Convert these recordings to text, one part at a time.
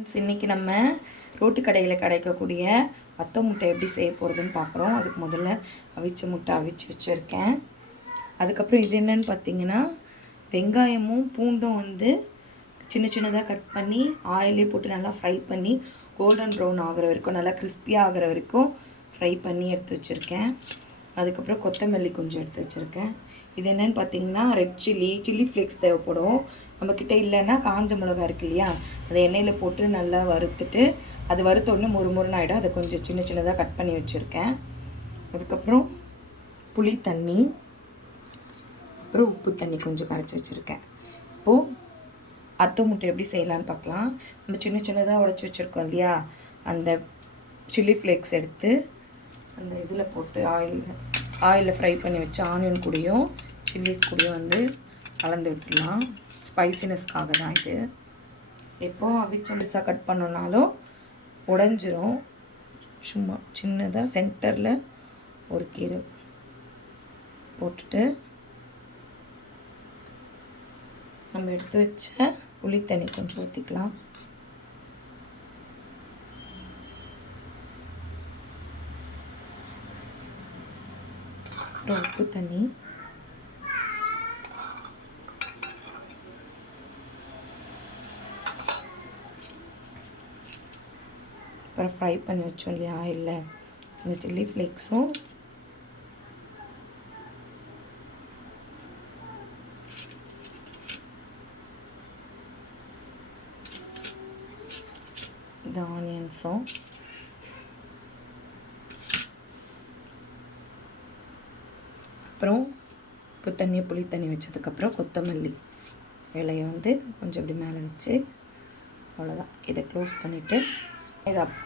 Friends, இன்னைக்கு நம்ம road கடையில் கிடைக்கக்கூடிய வத்த முட்டை எப்படி செய்ய போகிறதுன்னு பார்க்குறோம். அதுக்கு முதல்ல அவிச்ச முட்டை அவிச்சு வச்சுருக்கேன். அதுக்கப்புறம் இது என்னென்னு பார்த்தீங்கன்னா வெங்காயமும் பூண்டும் வந்து சின்ன சின்னதாக கட் பண்ணி ஆயிலே போட்டு நல்லா ஃப்ரை பண்ணி கோல்டன் ப்ரௌன் ஆகிற வரைக்கும் நல்லா கிறிஸ்பியாக ஆகிற வரைக்கும் ஃப்ரை பண்ணி எடுத்து வச்சுருக்கேன். அதுக்கப்புறம் கொத்தமல்லி கொஞ்சம் எடுத்து வச்சுருக்கேன். இது என்னென்னு பார்த்தீங்கன்னா ரெட் சில்லி சில்லி ஃப்ளேக்ஸ் தேவைப்படும். நம்மக்கிட்ட இல்லைன்னா காஞ்ச மிளகா இருக்கு இல்லையா? அதை எண்ணெயில் போட்டு நல்லா வறுத்துட்டு அது வறுத்த உடனே மொறு ஆகிடும் அதை கொஞ்சம் சின்ன சின்னதாக கட் பண்ணி வச்சுருக்கேன். அதுக்கப்புறம் புளி தண்ணி அப்புறம் உப்பு தண்ணி கொஞ்சம் கரைச்சி வச்சுருக்கேன். இப்போது அத்தை முட்டை எப்படி செய்யலான்னு பார்க்கலாம். நம்ம சின்ன சின்னதாக உடச்சி வச்சுருக்கோம் இல்லையா? அந்த சில்லி ஃப்ளேக்ஸ் எடுத்து அந்த இதில் போட்டு ஆயில் ஆயிலில் ஃப்ரை பண்ணி வச்ச ஆனியன் கூடயும் சில்லிஸ் கூடயும் வந்து கலந்து விட்டுடலாம். ஸ்பைசினஸ்க்காக தான் இது. எப்போது அவிச்ச மிஸ்ஸாக கட் பண்ணோன்னாலும் உடஞ்சிரும். சும்மா சின்னதாக சென்டரில் ஒரு கீரை போட்டுட்டு நம்ம எடுத்து வச்ச புளித்தண்ணி கொஞ்சம் ஊற்றிக்கலாம் அப்புறம் உப்பு தண்ணி அப்புறம் ஃப்ரை பண்ணி வச்சோம் இல்லையா? ஆயிலில் இந்த சில்லி ஃப்ளேக்ஸும் இந்த ஆனியன்ஸும் அப்புறம் புத்தண்ணியை புளி தண்ணி வச்சதுக்கப்புறம் கொத்தமல்லி இலையை வந்து கொஞ்சம் இப்படி மேலே வச்சு அவ்வளோதான். இதை க்ளோஸ் பண்ணிவிட்டு இதை அப்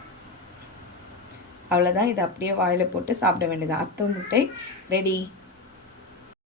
அவ்வளோதான். இதை அப்படியே வாயில் போட்டு சாப்பிட வேண்டியது. அத்தை முட்டை ரெடி